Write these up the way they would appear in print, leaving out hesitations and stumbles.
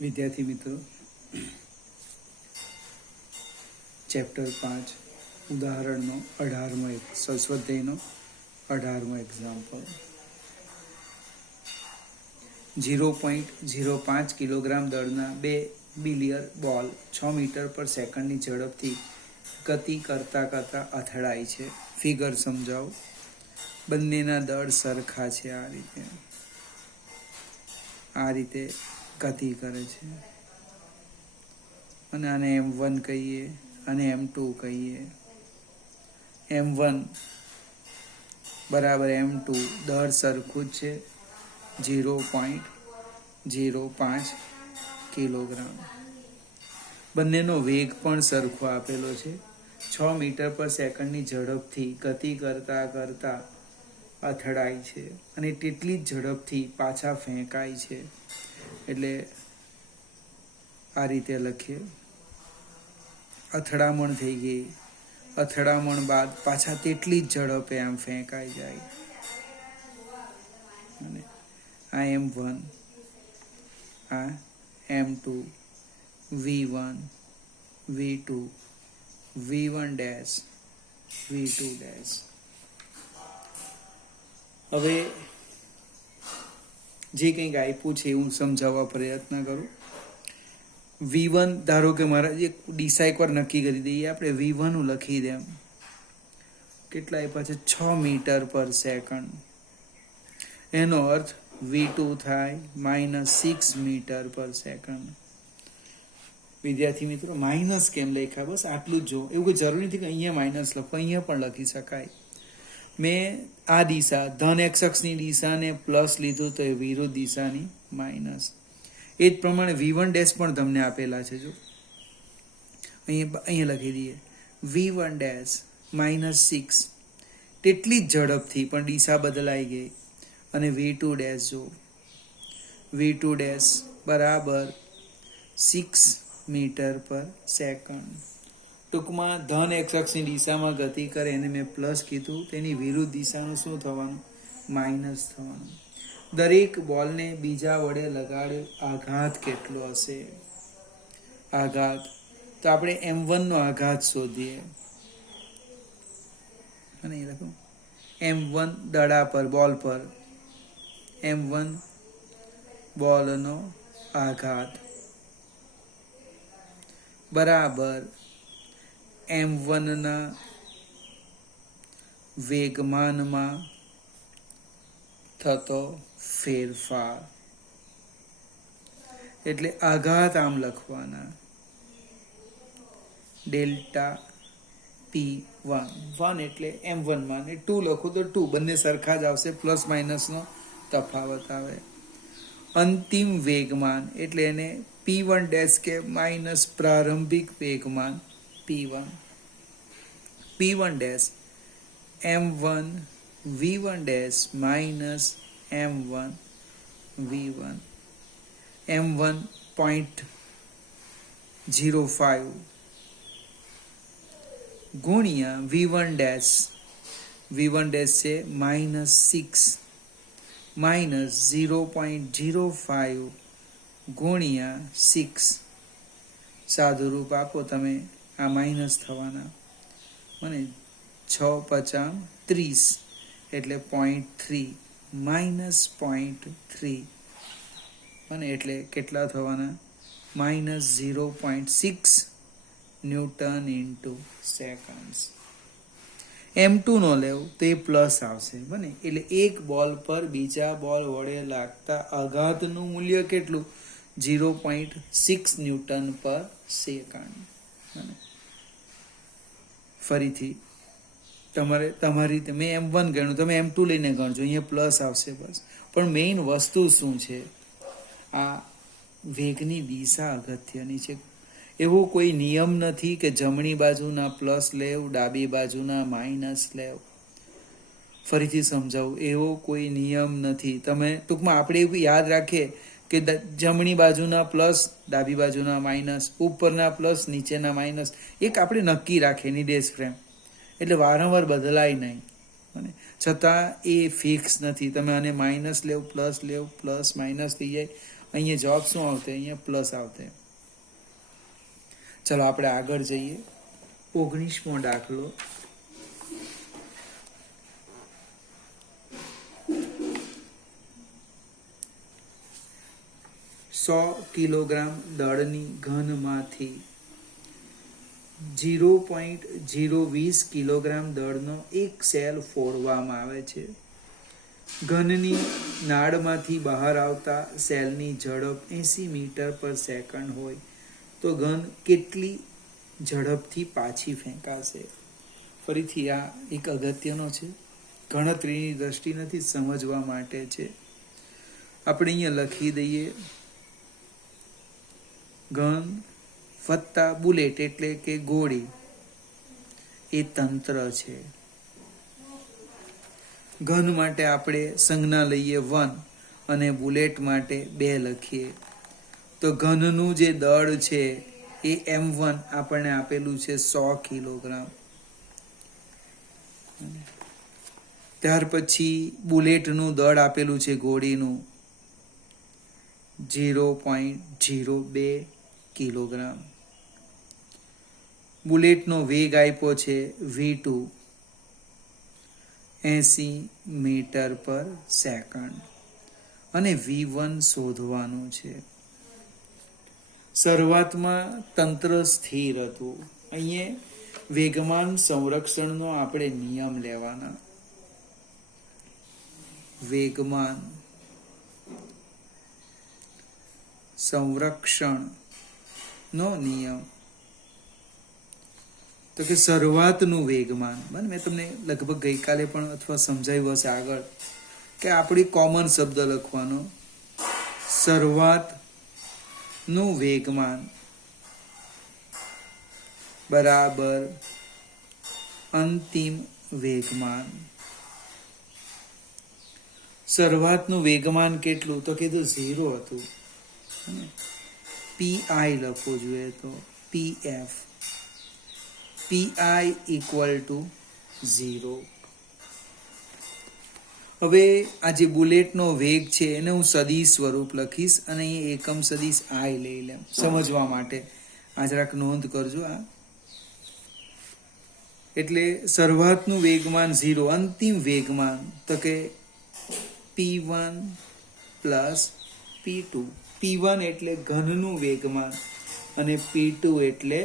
વિદ્યાર્થી મિત્રો, ચેપ્ટર 5 ઉદાહરણનો 18મો સ્વાધ્યાયનો 18મો એક્ઝામ્પલ. 0.05 કિલોગ્રામ દળના 2 બિલિયર બોલ 6 મીટર પર સેકન્ડની ઝડપથી ગતિ કરતાં અથડાય છે. ફિગર સમજાવો. બંનેના દળ સરખા છે. આ રીતે ગતિ કરે છે અને આને M1 કહીએ અને M2 કહીએ. M1 બરાબર M2 દળ સરખું જ છે, 0.05 કિલોગ્રામ. બંનેનો વેગ પણ સરખો આપેલો છે. 6 મીટર પર સેકન્ડની ઝડપથી ગતિ કરતા અથડાય છે અને તેટલી જ ઝડપથી પાછા ફેંકાય છે. એટલે આ રીતે લખીએ. અથડામણ થઈ ગઈ, અથડામણ બાદ પાછા તેટલી જ ઝડપે આમ ફેંકાઈ જાય. અને આ M1, આ M2, V1, V2, V1 dash, V2 dash. હવે જે કંઈક આપ્યું છે હું સમજાવવા પ્રયત્ન કરું. V1 ધારો કે મારા એક દિશા એકવાર નક્કી કરી દઈએ આપણે. V1 લખી દે. કેટલા આપ્યા છે? 6 મીટર પર સેકન્ડ. એનો અર્થ V2 થાય -6 મીટર પર સેકન્ડ. વિદ્યાર્થી મિત્રો, માઇનસ કેમ લખ્યા? બસ આટલું જ જો. એવું કોઈ જરૂરી નથી કે અહીંયા માઇનસ લખો, અહીંયા પણ લખી શકાય. મેં આ દિશા ધન એક્સ અક્ષની દિશાને પ્લસ લીધું તો એ વિરુદ્ધ દિશાની માઇનસ. એ જ પ્રમાણે V1 ડેશ પણ તમને આપેલા છે. જો અહીંયા લખી દઈએ V1 ડેશ -6, તેટલી જ ઝડપથી પણ દિશા બદલાઈ ગઈ. અને V2 ડેશ જો, V2 ડેશ બરાબર 6 મીટર પર સેકન્ડ. ટૂંકમાં ધન એક્સ અક્ષની દિશામાં ગતિ કરે એને મેં પ્લસ કીધું, તેની વિરુદ્ધ દિશાનું શું થવાનું? માઇનસ થવાનું. દરેક બોલને બીજા વડે લગાડ્યો આઘાત કેટલો હશે? આઘાત તો આપણે M1 નો આઘાત શોધીએ. અને એ લખો M1 દડા પર, બોલ પર, M1 બોલનો આઘાત બરાબર M1 ના વેગમાનમાં થતો ફેરફાર. એટલે આઘાત આમ લખવાના, ડેલ્ટા P1. 1 એટલે M1 માં, ને 2 લખું તો 2, બંને સરખા જ આવશે, પ્લસ માઇનસનો તફાવત આવે. અંતિમ વેગમાન એટલે એને P1 ડેશ કે માઇનસ પ્રારંભિક વેગમાન P1. P1 dash M1 V1 dash minus M1 V1. M1 0.05 ગુણ્યા V1 ડેશ, V1 ડેશ છે -6 માઇનસ 0.05 ગુણ્યા 6. સાદું રૂપ આપો તમે, આ માઇનસ થવાના. મને 6 × 5 = 30 એટલે 0.3 માઇનસ 0.3. અને એટલે કેટલા થવાના? -0.6 ન્યૂટન ઇન્ટુ સેકન્ડ્સ. M2 નો લેવું તો એ પ્લસ આવશે. બને એટલે એક બોલ પર બીજા બોલ વડે લાગતા આઘાતનું મૂલ્ય કેટલું? 0.6 ન્યૂટન પર સેકન્ડ. ફરીથી તમારી રીતે મેં M1 ગણ્યું, તમે M2 લઈને ગણજો, અહીંયા પ્લસ આવશે બસ. પણ મેઇન વસ્તુ શું છે? આ વેગની દિશા અગત્યની છે. એવો કોઈ નિયમ નથી કે જમણી બાજુના પ્લસ લેવ, ડાબી બાજુના માઇનસ લેવ. ફરીથી સમજાવું, એવો કોઈ નિયમ નથી. તમે ટૂંકમાં આપણે એવું યાદ રાખીએ કે જમણી બાજુના પ્લસ, ડાબી બાજુના માઇનસ, ઉપરના પ્લસ, નીચેના માઇનસ, એક આપણે નક્કી રાખીએ નિર્દેશ ફ્રેમ. એટલે વારંવાર બદલાય નહીં. અને છતાં એ ફિક્સ નથી. તમે આને માઇનસ લેવ, પ્લસ લેવ, પ્લસ માઇનસ થઈ જાય. અહીંયા જવાબ શું આવતે? અહીંયા પ્લસ આવતે. ચલો આપણે આગળ જઈએ. 19મો દાખલો. સો કિલોગ્રામ દળની ઘનમાંથી 0.020 કિલોગ્રામ દળનો એક સેલ ફોડવામાં આવે છે. ઘનની નાળમાંથી બહાર આવતા સેલની ઝડપ 80 મીટર પર સેકન્ડ હોય તો ઘન કેટલી ઝડપથી પાછી ફેંકાશે? ફરીથી આ એક અગત્યનો છે, ગણતરીની દ્રષ્ટિ નથી, સમજવા માટે છે. આપણે અહીંયા લખી દઈએ ઘન વત્તા બુલેટ એટલે કે ગોળી એ તંત્ર છે. ઘન માટે આપણે સંજ્ઞા લઈએ 1 અને બુલેટ માટે 2 લખીએ તો ઘનનું જે દળ છે એ m1 આપણને આપેલું છે 100 કિલોગ્રામ. ત્યાર પછી બુલેટનું દળ આપેલું છે ગોળીનું 0.02 કિલોગ્રામ. બુલેટનો વેગ આપ્યો છે v2 80 મીટર પર સેકન્ડ અને v1 શોધવાનું છે. શરૂઆતમાં તંત્ર સ્થિર હતું. અહીંયા વેગમાન સંરક્ષણનો આપણે નિયમ લેવાના. વેગમાન સંરક્ષણ નો નિયમ તો કે શરૂઆતનું વેગમાન. મેં તમને લગભગ ગઈકાલે પણ અથવા સમજાવ્યું હશે આગળ કે આપણી કોમન શબ્દ લખવાનો. શરૂઆતનું વેગમાન બરાબર અંતિમ વેગમાન. શરૂઆતનું વેગમાન કેટલું? તો કીધું 0 હતું. પી લખવું જોઈએ તો pf pi equal to 0. હવે આ જે બુલેટનો વેગ છે એને હું સદિશ સ્વરૂપ લખીશ અને અહીં એકમ સદિશ i લઈ લેમ સમજવા માટે. આ જરાક નોંધ કરજો. આ એટલે શરૂઆતનું વેગમાન 0, અંતિમ વેગમાન તો કે p1 પ્લસ p2. p1 એટલે ઘનનું વેગમાન અને p2 એટલે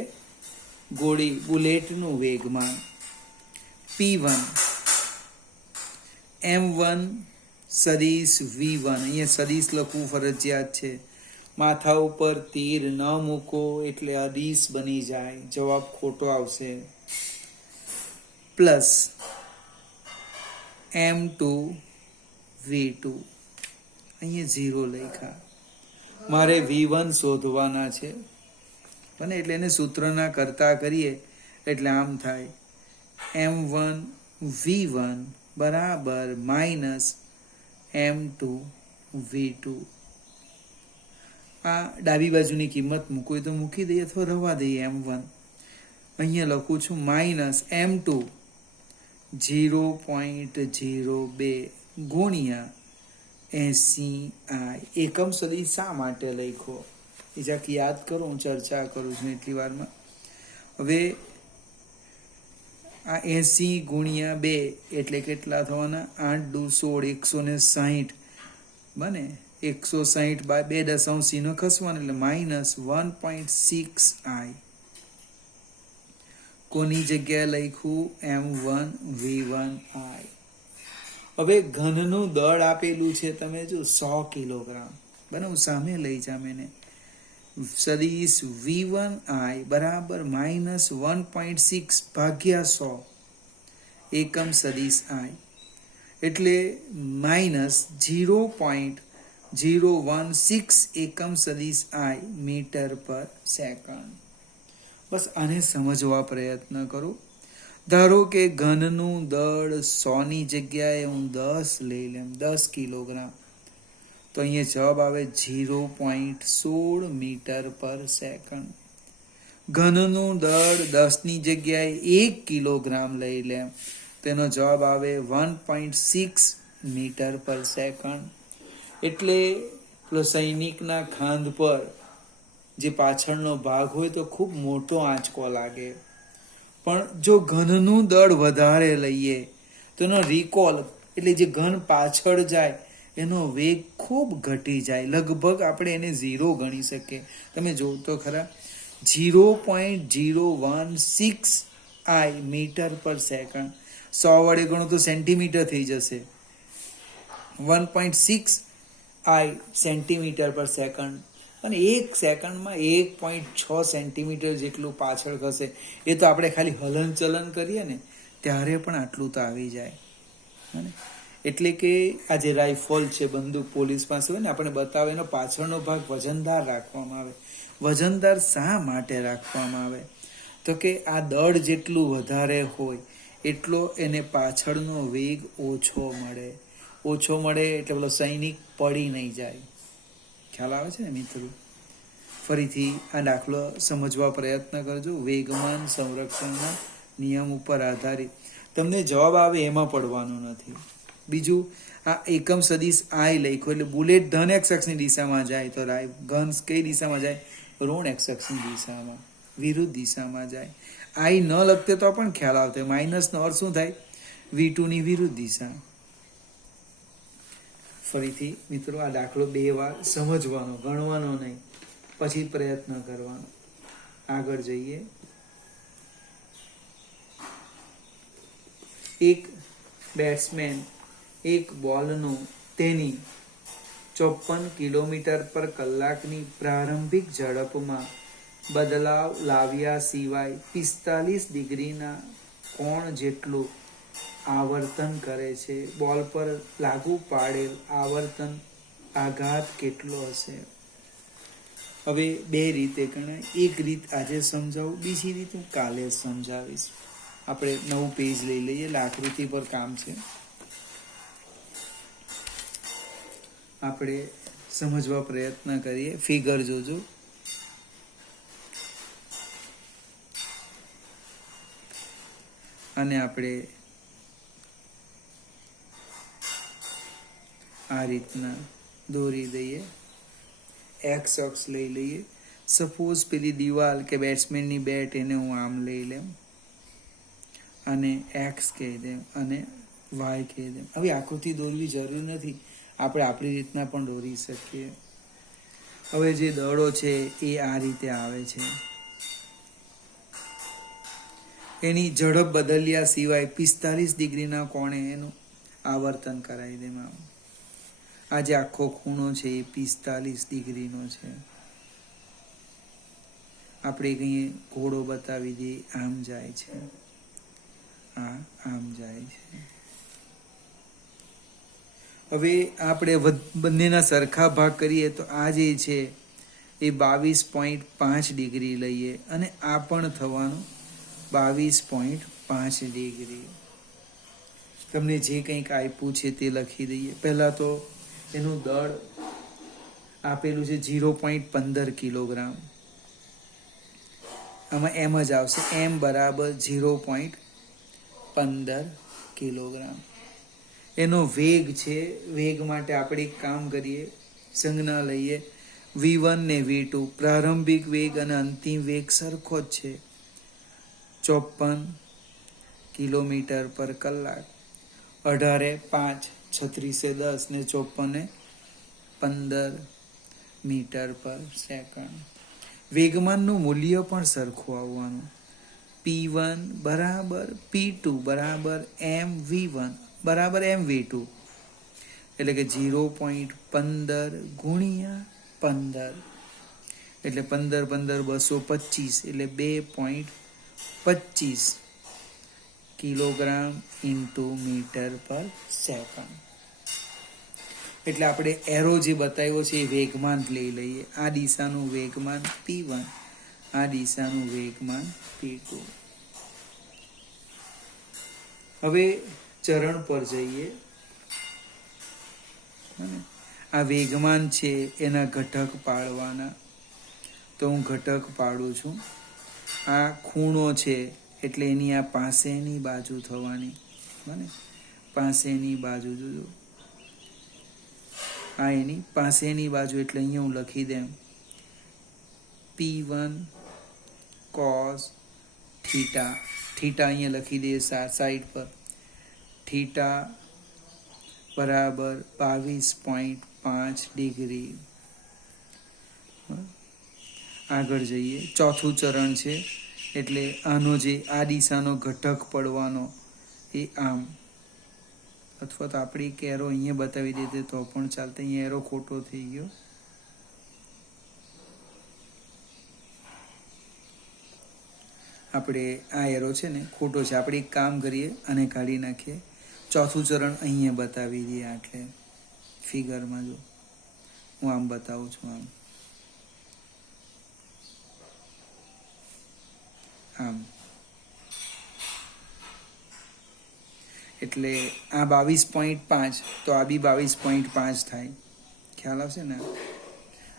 ગોળી બુલેટનું વેગમાન. p1 m1 સદિશ v1. અહીંયા સદિશ લખવું ફરજિયાત છે. માથા ઉપર તીર ન મૂકો એટલે અદિશ બની જાય, જવાબ ખોટો આવશે. Plus m2 v2. અહીંયા 0 લખ્યા. મારે v1 શોધવાના છે બને એટલે એને સૂત્રના કરતા કરીએ એટલે આમ થાય m1 v1 બરાબર માઇનસ m2 v2. આ ડાબી બાજુની કિંમત મૂકવી તો મૂકી દઈએ અથવા રવા દઈએ m1. અહીંયા લખું છું માઇનસ m2 0.02 ગુણ્યા 80i. એકમ સદિશ શા માટે લખ્યો એ જાક યાદ કરો, હું ચર્ચા કરું છું એટલી વારમાં. હવે આ 80 ગુણ્યા 2 એટલે કેટલા થવાના? 8 દુ 16, 160 બને. 160 બાય 2 દશાંશનો ખસવાનો એટલે માઇનસ 1.6i. કોની જગ્યાએ લખ્યું? m1 v1i. હવે ઘનનું દળ આપેલું છે તમે જો 100 કિલોગ્રામ બને. હું સામે લઈ જામ એને. સદિશ v1i બરાબર માઇનસ 1.6 ભાગ્યા 100 એકમ સદિશ i એટલે માઇનસ 0.016 એકમ સદિશ i મીટર પર સેકન્ડ. બસ આને સમજવા પ્રયત્ન કરો. ધારો કે ઘનનું દળ 100 ની જગ્યાએ હું 10 લઈ લેમ, 10 કિલોગ્રામ, તો અહીંયા જવાબ આવે 0.16 મીટર પર સેકન્ડ. ઘનનું દળ 10 ની જગ્યાએ 1 કિલોગ્રામ લઈ લેમ, તેનો જવાબ આવે 1.6 મીટર પર સેકન્ડ. એટલે પેલો સૈનિકના ખાંદ પર જે પાછળનો ભાગ હોય તો ખૂબ મોટો આંચકો લાગે, પણ જો ઘનનું દળ વધારે લઈએ તો એનો રિકોલ એટલે જે ઘન પાછળ જાય એનો વેગ ખૂબ ઘટી જાય, લગભગ આપણે એને 0 ગણી શકીએ. તમે જો તો ખરા, 0.016 I મીટર પર સેકન્ડ. 100 વડે ગણો તો સેન્ટીમીટર થઈ જશે. 1.6 I સેન્ટીમીટર પર સેકન્ડ, અને 1 સેકન્ડમાં 1.6 સેન્ટીમીટર જેટલું પાછળ ખસે. એ તો આપણે ખાલી હલન ચલન કરીએ ને ત્યારે પણ આટલું તો આવી જાય. એટલે કે આ જે રાઇફલ છે, બંદૂક પોલીસ પાસે હોય ને, આપણે બતાવે એનો પાછળનો ભાગ વજનદાર રાખવામાં આવે. વજનદાર શા માટે રાખવામાં આવે? તો કે આ દળ જેટલું વધારે હોય એટલો એને પાછળનો વેગ ઓછો મળે. ઓછો મળે એટલે પેલો સૈનિક પડી નહીં જાય. ખ્યાલ આવે છે ને મિત્રો? ફરીથી આ દાખલો સમજવા પ્રયત્ન કરજો. વેગમાન સંરક્ષણના નિયમ ઉપર આધારિત. તમને જવાબ આવે એમાં પડવાનું નથી. બીજું, આ એકમ સદિશ I લખ્યો એટલે બુલેટ ધન એક્સ અક્ષની દિશામાં જાય તો ગન કઈ દિશામાં જાય? ઋણ એક્સ અક્ષની દિશામાં, વિરુદ્ધ દિશામાં જાય. I ન લખતે તો પણ ખ્યાલ આવતો. માઇનસનો અર્થ શું થાય? V2 ની વિરુદ્ધ દિશા. ફરીથી મિત્રો આ દાખલો 2 વાર સમજવાનો, ગણવાનો નહીં, પછી પ્રયત્ન કરવાનો. આગળ જઈએ. એક બેટ્સમેન એક બોલનું તેની 54 કિલોમીટર પર કલાકની પ્રારંભિક ઝડપમાં બદલાવ લાવ્યા સિવાય 45 ડિગ્રીના કોણ જેટલું આવર્તન કરે છે. બોલ પર લાગુ પાડેલ આવર્તન આઘાત કેટલો હશે? હવે 2 રીતે ગણાય. એક રીત આજે સમજાવું, બીજી રીત હું કાલે સમજાવીશ. આપણે નવું પેજ લઈ લઈએ, આકૃતિ પર કામ છે. આપણે સમજવા પ્રયત્ન કરીએ. ફિગર જોજો. અને આપણે આ રીતના દોરી દઈએ. એક્સ અક્ષ લઈ લઈએ. સપોઝ પેલી દિવાલ કે બેટ્સમેનની બેટ એને હું આમ લઈ લઉં અને એક્સ કહી દઉં અને વાય કહી દઉં. હવે આકૃતિ દોરવી જરૂર નથી, આપણે આપણી રીતના પણ દોરી શકીએ. હવે જે દળો છે એ આ રીતે આવે છે. એની ઝડપ બદલ્યા સિવાય 45 ડિગ્રીના કોણે એનું આવર્તન કરાવી દેવામાં. આ જે આખો ખૂણો છે એ 45 ડિગ્રીનો છે. આપણે કહીએ ઘોડો બતાવી દઈએ, આમ જાય છે, આમ જાય છે. હવે આપણે બંનેના સરખા ભાગ કરીએ તો આ જે છે એ 22.5 ડિગ્રી લઈએ અને આ પણ થવાનું 22.5 ડિગ્રી. તમને જે કંઈક આપ્યું છે તે લખી દઈએ. પહેલાં તો એનું દળ આપેલું છે 0.15 કિલોગ્રામ. આમાં એમ જ આવશે, m બરાબર 0.15 કિલોગ્રામ. એનો વેગ છે, વેગ માટે આપણે એક કામ કરીએ, સંજ્ઞા લઈએ. v1 ને v2 પ્રારંભિક વેગ અને અંતિમ વેગ સરખો જ છે, 54 કિલોમીટર પર કલાક. 18 5 36 10 ને 54 15 મીટર પર સેકન્ડ. વેગમાનનું મૂલ્ય પણ સરખું આવવાનું. p1 બરાબર p2 બરાબર mv1 બરાબર mv2, એટલે કે 0.15 ગુણ્યા 15 એટલે 15 15 225 એટલે 2.25 કિલોગ્રામ ઇન્ટુ મીટર પર સેકન્ડ. એટલે આપણે એરો જે બતાવ્યો છે એ વેગમાન લઈ લઈએ. આ દિશાનું વેગમાન p1, આ દિશાનું વેગમાન p2. હવે ચરણ પર જઈએ. આ વેગમાન છે એના ઘટક પાડવાના. તો હું ઘટક પાડું છું. આ ખૂણો છે એટલે એની આ પાસેની બાજુ થવાની, બને પાસેની બાજુ જોજો. આ એની પાસેની બાજુ, એટલે અહીંયા હું લખી દેમ P1 cos થીટા. થીટા અહીંયા લખી દઈએ સાઈડ પર. થીટા બરાબર 22.5 ડિગ્રી. આગળ જઈએ. ચોથું ચરણ છે, એટલે આનો જે આ દિશાનો ઘટક પડવાનો એ આમ, અથવા તો આપણી એક એરો અહીંયા બતાવી દે તો પણ ચાલતે. અહીંયા એરો ખોટો થઈ ગયો. આપણે આ એરો છે ને ખોટો છે. આપણે એક કામ કરીએ, અને કાઢી નાખીએ. ચોથું ચરણ અહીંયા બતાવી દઈએ. એટલે ફિગરમાં જો હું આમ બતાવું છું, આમ. એટલે આ 22.5, તો આ બી 22.5 થાય. ખ્યાલ આવશે ને?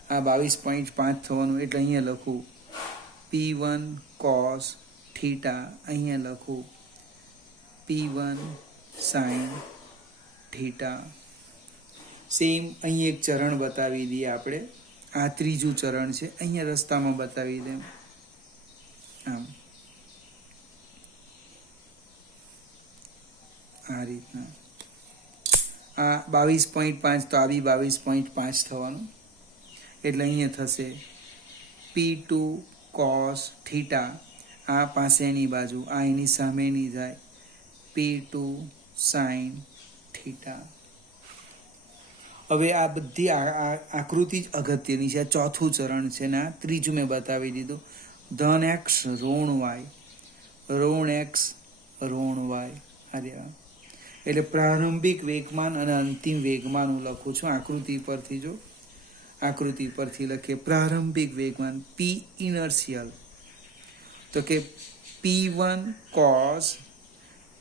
આ 22.5 થવાનું. એટલે અહીંયા લખું P1 cos થીટા, અહીંયા લખું P1 sin થીટા. સેમ અહીં એક ચરણ બતાવી દઈએ આપણે. આ ત્રીજું ચરણ છે, અહીંયા રસ્તામાં બતાવી દે આમ, આ રીતના. આ 22.5, તો આ બી 22.5 થવાનું. એટલે અહીંયા થશે P2 cos થીટા. આ પાસેની બાજુ, આ એની સામેની જાય P2 sin થીટા. હવે આ બધી આકૃતિ જ અગત્યની છે. આ ચોથું ચરણ છે ને આ ત્રીજું મેં બતાવી દીધું. ધન x ઋણ y, ઋણ x ઋણ y. એટલે પ્રારંભિક વેગમાન અને અંતિમ વેગમાન હું લખું છું આકૃતિ પરથી. જો આકૃતિ પરથી લખીએ પ્રારંભિક વેગમાન P ઇનર્શિયલ, તો કે P1 cos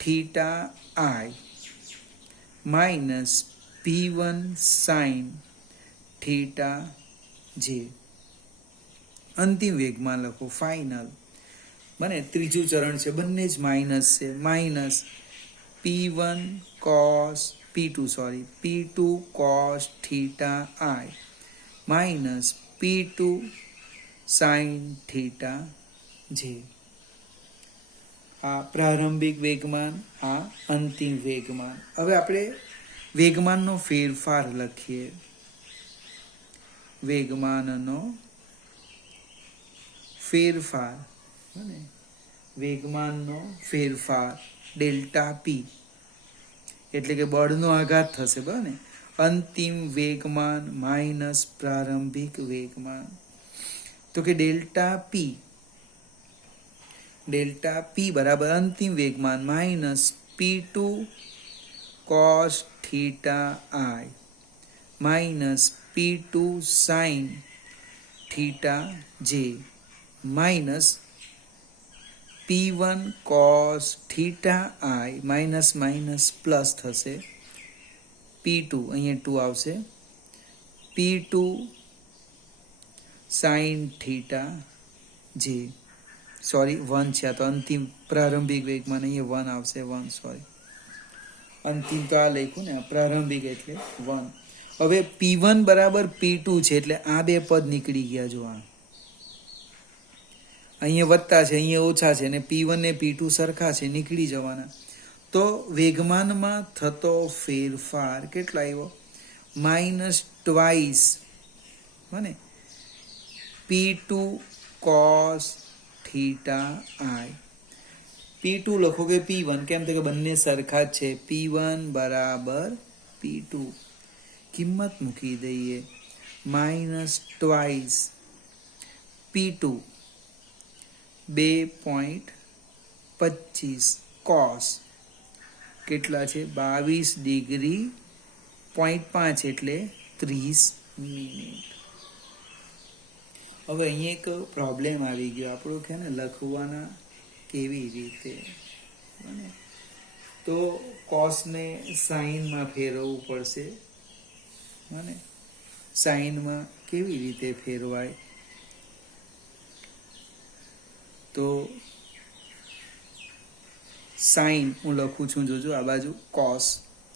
theta I minus P1 sin theta J. અંતિમ વેગમાન લખો ફાઇનલ. બને ત્રીજું ચરણ છે, બંને જ માઇનસ છે. Minus P1 cos P2 cos theta I minus P2 sin theta J. આ પ્રારંભિક વેગમાન, આ અંતિમ વેગમાન. હવે આપણે વેગમાનનો ફેરફાર લખીએ. વેગમાનનો ફેરફાર, વેગમાનનો ફેરફાર ડેલ્ટા P, એટલે કે બળનો આઘાત થશે. બરાબર ને? અંતિમ વેગમાન માઇનસ પ્રારંભિક વેગમાન. તો કે ડેલ્ટા P બરાબર અંતિમ વેગમાન minus P2 cos theta I minus P2 sin theta J minus P1 cos theta I minus minus plus થશે. P2 અહીંયા 2 આવશે. P2 sin theta J. Sorry 1 છે આ તો અંતિમ પ્રારંભિક વેગમાન. અહીંયા 1 આવશે. 1 સોરી, અંતિમ તો આ લખ્યું ને, પ્રારંભિક એટલે 1. હવે P1 બરાબર P2 છે, એટલે આ બે પદ નીકળી ગયા. જો આ અહીંયા વધતા છે, અહીંયા ઓછા છે, અને P1 ને P2 સરખા છે, નીકળી જવાના. તો વેગમાનમાં થતો ફેરફાર કેટલો આવ્યો? Minus twice P2 cos theta I. P2 લખો કે P1, કેમ તો કે બંને સરખા જ છે. P1 બરાબર P2. કિંમત મૂકી દઈએ. માઇનસ ટ્વાઇસ P2 2.25 cos કેટલા છે? 22 ડિગ્રી 0.5 એટલે 30 મિનિટ. હવે અહીંયા એક પ્રોબ્લેમ આવી ગયો આપણો કે ને લખવાના કેવી રીતે. તો કોસને સાઇનમાં ફેરવવું પડશે. સાઇનમાં કેવી રીતે ફેરવાય? તો સાઇન હું લખું છું, જોજો આ બાજુ કોસ,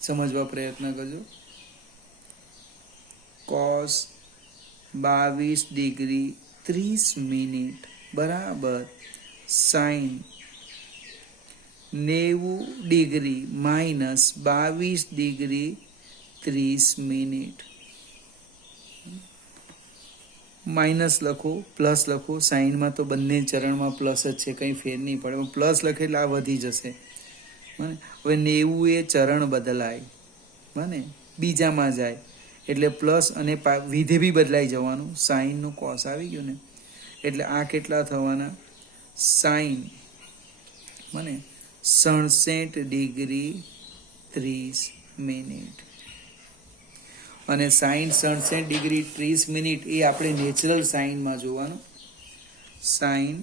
સમજવા પ્રયત્ન કરજો. cos 22 ડિગ્રી 30 મિનિટ બરાબર sin 90 degree minus 22 degree 30 minute. Minus લખો પ્લસ લખો, સાઈનમાં તો બંને ચરણમાં પ્લસ જ છે, કંઈ ફેર નહીં પડે. પ્લસ લખે એટલે આ વધી જશે. બને હવે 90 એ ચરણ બદલાય, બને બીજામાં જાય એટલે પ્લસ અને વિધે બી બદલાઈ જવાનું. સાઈનનું કોસ આવી ગયું ને એટલે આ કેટલા થવાના? સાઈન બને 67 ડિગ્રી 30 મિનિટ. અને સાઈન 67 ડિગ્રી 30 મિનિટ એ આપણે નેચરલ સાઈનમાં જોવાનું. સાઈન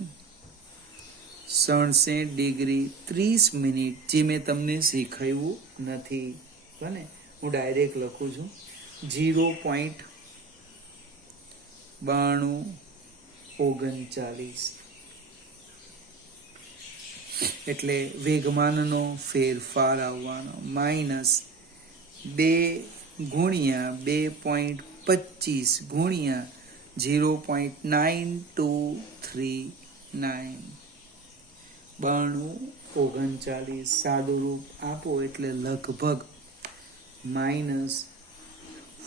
67 ડિગ્રી 30 મિનિટ જે મેં તમને શીખવ્યું નથી. બને હું ડાયરેક્ટ લખું છું 0.9239. એટલે વેગમાનનો ફેરફાર આવવાનો માઇનસ 2 ગુણ્યા 2.25 ગુણ્યા 0.9239. 9239 સાદું રૂપ આપો એટલે લગભગ માઇનસ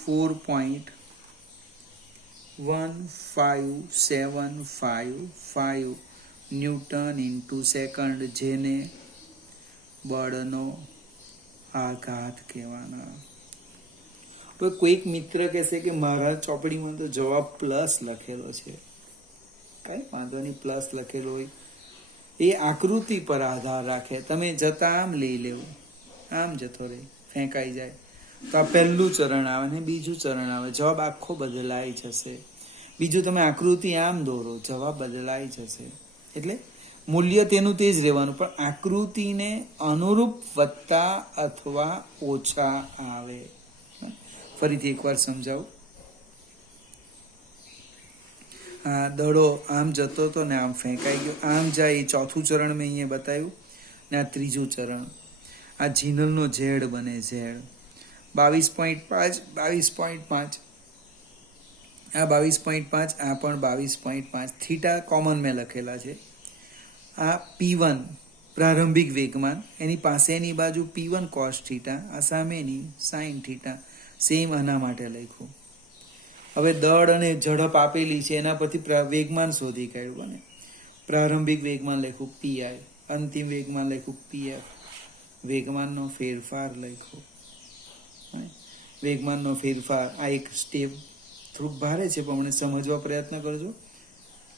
4.15755 ન્યૂટન ઇન્ટુ સેકન્ડ, જેને બળનો આઘાત કહેવાના. હવે કોઈક મિત્ર કહેશે કે મારા ચોપડીમાં તો જવાબ પ્લસ લખેલો છે. કઈ વાંધો નહીં, પ્લસ લખેલો હોય એ આકૃતિ પર આધાર રાખે. તમે જતા આમ લઈ લેવું, આમ જતો રહે, ફેંકાઈ જાય તો આ પહેલું ચરણ આવે ને બીજું ચરણ આવે, જવાબ આખો બદલાઈ જશે. બીજું તમે આકૃતિ આમ દોરો, જવાબ બદલાઈ જશે. એટલે મૂલ્ય તેનું તે જ રહેવાનું, પણ આકૃતિને અનુરૂપ વત્તા અથવા ઓછા આવે. ફરીથી એકવાર સમજાવું. આ દડો આમ જતો હતો ને આમ ફેંકાઈ ગયો, આમ જાય. ચોથું ચરણ મેં અહીંયા બતાવ્યું ને આ ત્રીજું ચરણ. આ જીનલનો ઝેડ બને, ઝેડ 22.5 22.5, આ 22.5, આ પણ 22.5. થીટા કોમન મેં લખેલા છે. આ P1 પ્રારંભિક વેગમાન, એની પાસેની બાજુ P1 cos થીટા, આ સામેની sin થીટા. સેમ આના માટે લખ્યું. હવે દળ અને ઝડપ આપેલી છે, એના પરથી વેગમાન શોધી કાઢ્યું. બને પ્રારંભિક વેગમાન લખ્યું PI, અંતિમ વેગમાન લખ્યું PF. વેગમાનનો ફેરફાર લખ્યો. વેગમાનનો ફેરફાર આ એક સ્ટેપ થોડુંક ભારે છે, પણ મને સમજવા પ્રયત્ન કરજો,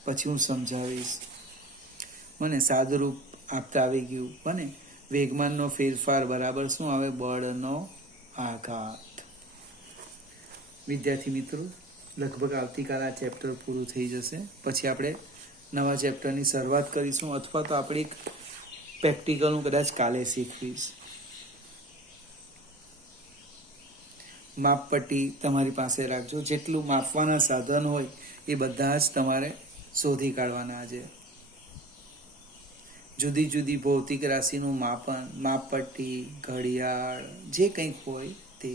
પછી હું સમજાવીશ. મને સાદુરૂપ આપતા આવી ગયું. બને વેગમાનનો ફેરફાર બરાબર શું આવે? બળનો આઘાત. વિદ્યાર્થી મિત્રો, લગભગ આવતીકાલે આ ચેપ્ટર પૂરું થઈ જશે. પછી આપણે નવા ચેપ્ટરની શરૂઆત કરીશું, અથવા તો આપણે એક પ્રેક્ટિકલનું કદાચ કાલે શીખવીશ. માપપટ્ટી તમારી પાસે રાખજો. જેટલું માપવાના સાધન હોય એ બધા જ તમારે શોધી કાઢવાના છે. જુદી જુદી ભૌતિક રાશિનું માપન, માપપટ્ટી, ઘડિયાળ, જે કંઈક હોય તે